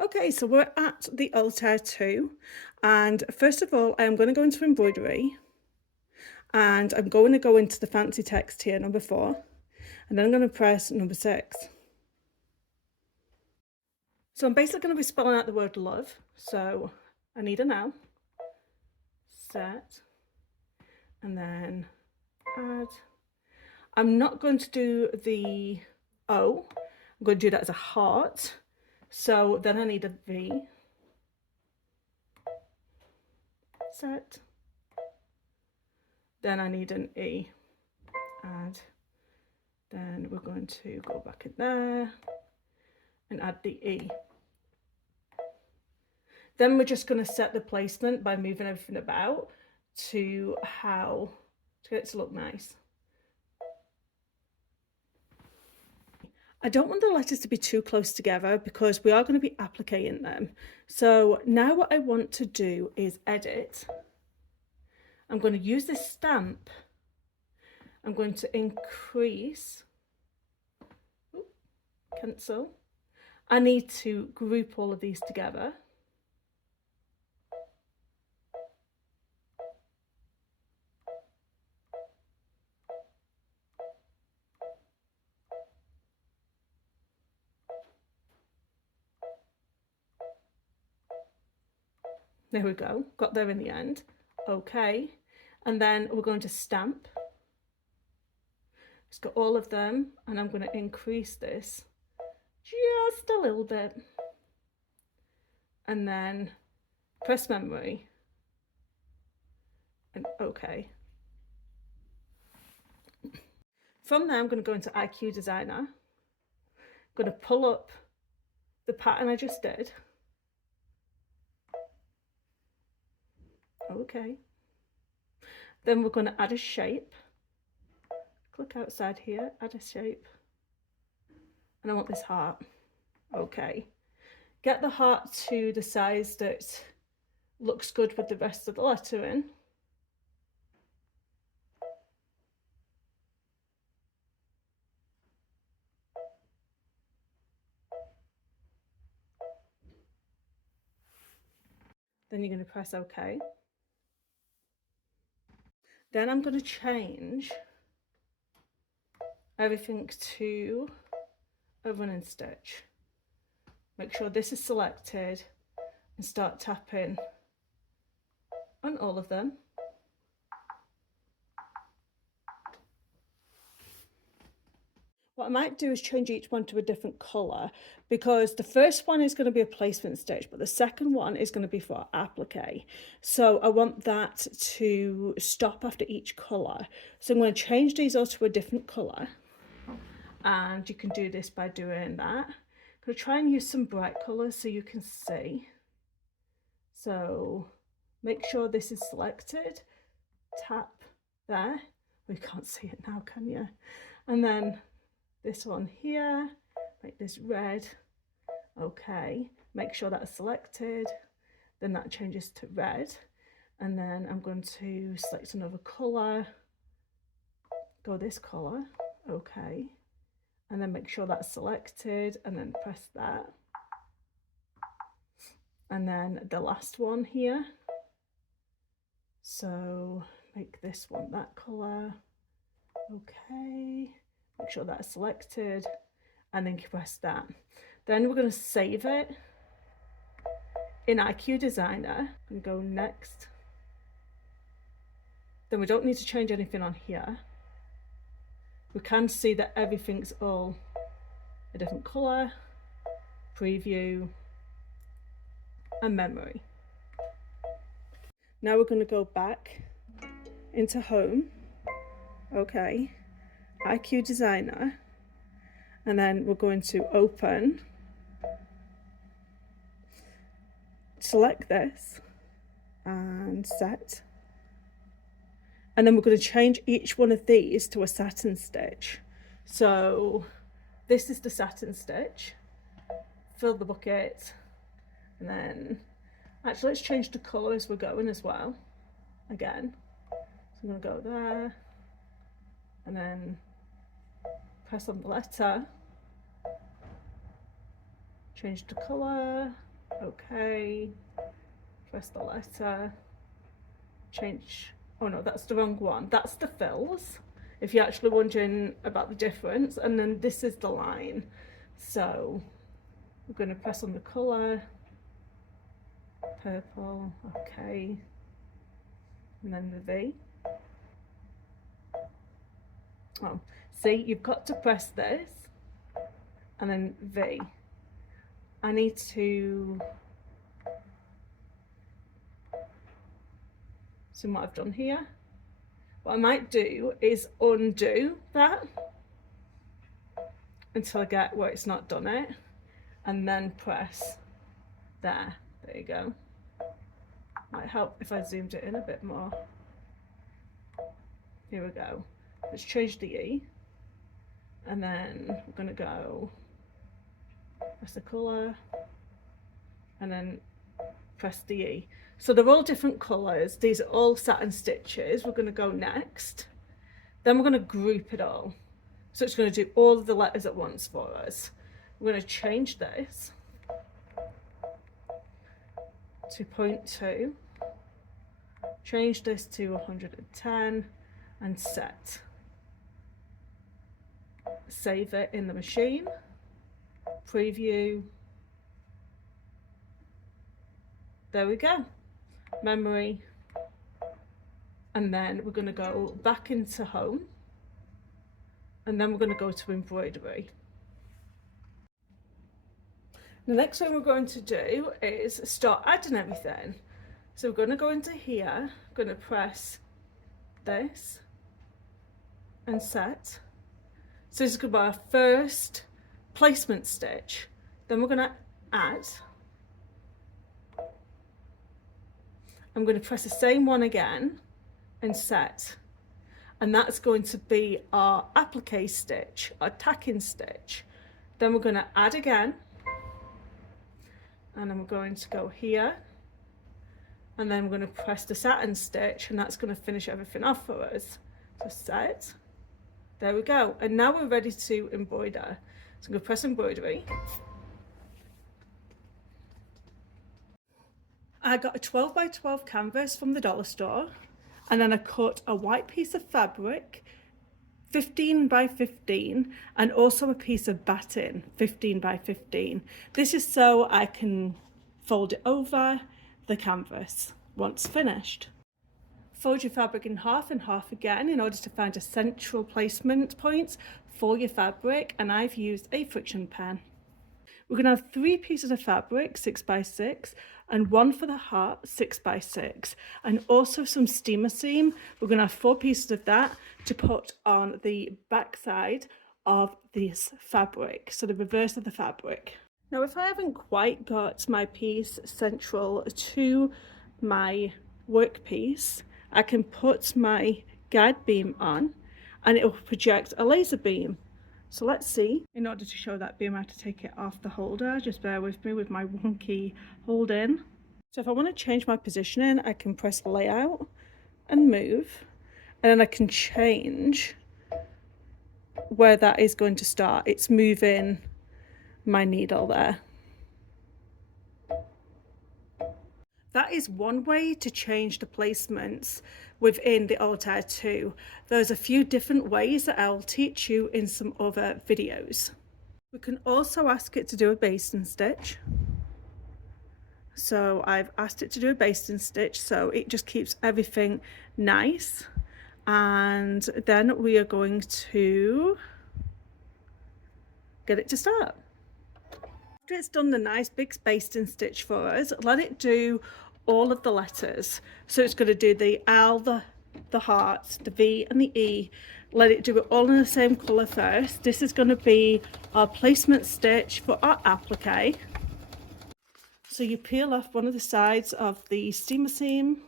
Okay, so we're at the Altair 2, and first of all, I'm going to go into embroidery, and I'm going to go into the fancy text here, number 4, and then I'm going to press number 6. So I'm basically going to be spelling out the word love, so I need a now, set, and then add. I'm not going to do the O, I'm going to do that as a heart, so then I need a V, set, then I need an E, add, then we're going to go back in there and add the E. Then we're just going to set the placement by moving everything about to get it to look nice. I don't want the letters to be too close together because we are going to be appliquing them. So now what I want to do is edit. I'm going to use this stamp. I'm going to increase, cancel. I need to group all of these together. There we go, got there in the end. Okay, and then we're going to stamp. It's got all of them, and I'm going to increase this just a little bit. And then press memory. And okay. From there, I'm going to go into IQ Designer. I'm going to pull up the pattern I just did. Okay. Then we're going to add a shape. Click outside here, add a shape. And I want this heart. Okay. Get the heart to the size that looks good with the rest of the lettering. Then you're going to press OK. Then I'm going to change everything to a running stitch. Make sure this is selected and start tapping on all of them. What I might do is change each one to a different colour, because the first one is going to be a placement stitch, but the second one is going to be for applique. So I want that to stop after each colour. So I'm going to change these all to a different colour. And you can do this by doing that. I'm going to try and use some bright colours so you can see. So make sure this is selected. Tap there. We can't see it now, can you? And then this one here, make this red. Okay, make sure that's selected. Then that changes to red. And then I'm going to select another colour. Go this colour. Okay. And then make sure that's selected and then press that. And then the last one here. So make this one that colour. Okay. Make sure that's selected and then press that. Then we're going to save it in IQ Designer and go next. Then we don't need to change anything on here. We can see that everything's all a different colour, preview and memory. Now we're going to go back into home. Okay. IQ Designer, and then we're going to open, select this and set, and then we're going to change each one of these to a satin stitch. So this is the satin stitch, fill the bucket, and then actually let's change the colour as we're going as well again. So I'm going to go there and then press on the letter, change the colour, okay, press the letter, change, oh no, that's the wrong one, that's the fills, if you're actually wondering about the difference, and then this is the line. So we're going to press on the colour, purple, okay, and then the V. Oh, see, you've got to press this and then V. I need to see what I've done here. What I might do is undo that until I get where it's not done it, and then press there. There you go. Might help if I zoomed it in a bit more. Here we go. Let's change the E, and then we're going to go press the colour and then press the E. So they're all different colours. These are all satin stitches. We're going to go next. Then we're going to group it all. So it's going to do all of the letters at once for us. We're going to change this to 0.2. Change this to 110 and set. Save it in the machine. Preview. There we go. Memory. And then we're going to go back into home. And then we're going to go to embroidery. The next thing we're going to do is start adding everything. So we're going to go into here, going to press this and set. So this is going to be our first placement stitch. Then we're going to add. I'm going to press the same one again and set. And that's going to be our applique stitch, our tacking stitch. Then we're going to add again. And then we're going to go here. And then we're going to press the satin stitch, and that's going to finish everything off for us. So set. There we go. And now we're ready to embroider. So I'm going to press embroidery. I got a 12 by 12 canvas from the dollar store, and then I cut a white piece of fabric 15 by 15 and also a piece of batting 15 by 15. This is so I can fold it over the canvas once finished. Fold your fabric in half and half again in order to find a central placement point for your fabric, and I've used a friction pen. We're going to have 3 pieces of fabric 6 by 6 and 1 for the heart 6 by 6, and also some steamer seam. We're going to have 4 pieces of that to put on the back side of this fabric, so the reverse of the fabric. Now if I haven't quite got my piece central to my workpiece, I can put my guide beam on and it will project a laser beam. So let's see. In order to show that beam, I have to take it off the holder. Just bear with me with my wonky hold in. So if I want to change my positioning, I can press layout and move, and then I can change where that is going to start. It's moving my needle there. That is one way to change the placements within the Altair 2. There's a few different ways that I'll teach you in some other videos. We can also ask it to do a basting stitch. So I've asked it to do a basting stitch, so it just keeps everything nice. And then we are going to get it to start. After it's done the nice big basting stitch for us, let it do all of the letters. So it's going to do the L, the heart, the V and the E. Let it do it all in the same colour first. This is going to be our placement stitch for our applique. So you peel off one of the sides of the steamer seam.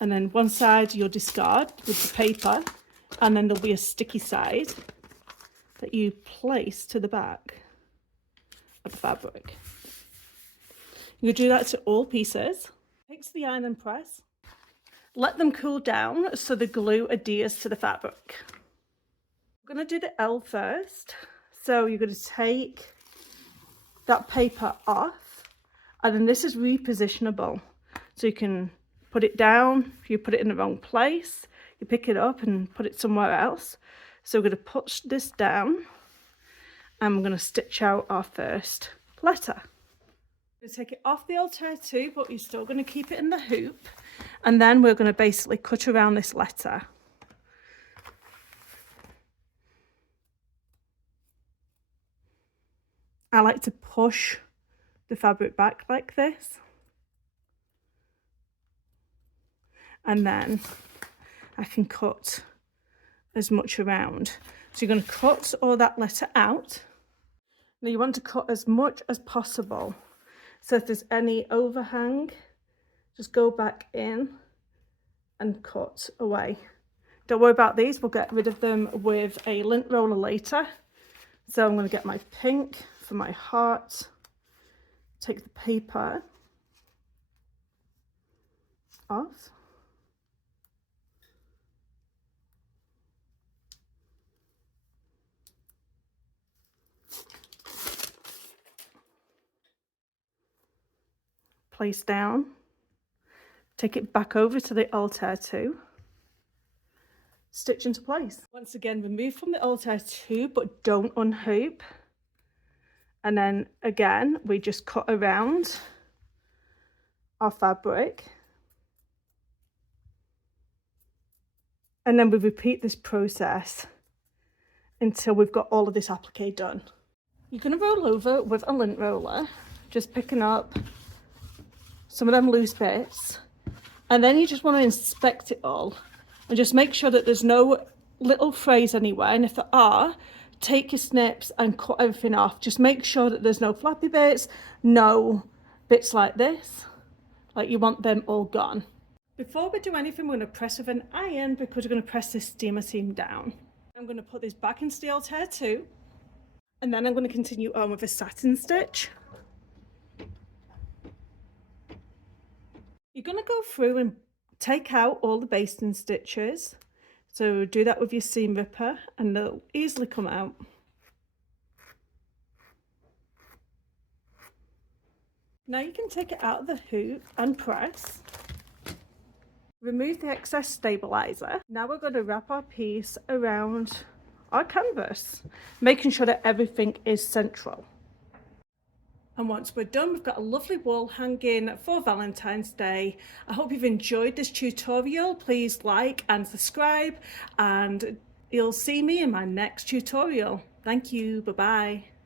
And then one side you'll discard with the paper, and then there'll be a sticky side that you place to the back of the fabric. You do that to all pieces. Take the iron and press. Let them cool down so the glue adheres to the fabric. I'm going to do the L first. So you're going to take that paper off, and then this is repositionable. So you can put it down. If you put it in the wrong place, you pick it up and put it somewhere else. So we're going to push this down, and we're going to stitch out our first letter. We're going to take it off the Altair too, but you're still going to keep it in the hoop, and then we're going to basically cut around this letter. I like to push the fabric back like this, and then I can cut as much around. So you're going to cut all that letter out. Now you want to cut as much as possible. So if there's any overhang, just go back in and cut away. Don't worry about these, we'll get rid of them with a lint roller later. So I'm going to get my pink for my heart, take the paper off. Place down, take it back over to the Altair 2, stitch into place. Once again, remove from the Altair 2, but don't unhoop. And then again, we just cut around our fabric. And then we repeat this process until we've got all of this applique done. You're going to roll over with a lint roller, just picking up some of them loose bits, and then you just want to inspect it all and just make sure that there's no little frays anywhere, and if there are, take your snips and cut everything off. Just make sure that there's no flappy bits, no bits like this, like you want them all gone. Before we do anything, we're going to press with an iron because we're going to press this steamer seam down. I'm going to put this back into the Altair 2, and then I'm going to continue on with a satin stitch. You're going to go through and take out all the basting stitches. So do that with your seam ripper and they'll easily come out. Now you can take it out of the hoop and press. Remove the excess stabilizer. Now we're going to wrap our piece around our canvas, making sure that everything is central. And once we're done, we've got a lovely wall hanging for Valentine's Day. I hope you've enjoyed this tutorial. Please like and subscribe, and you'll see me in my next tutorial. Thank you. Bye-bye.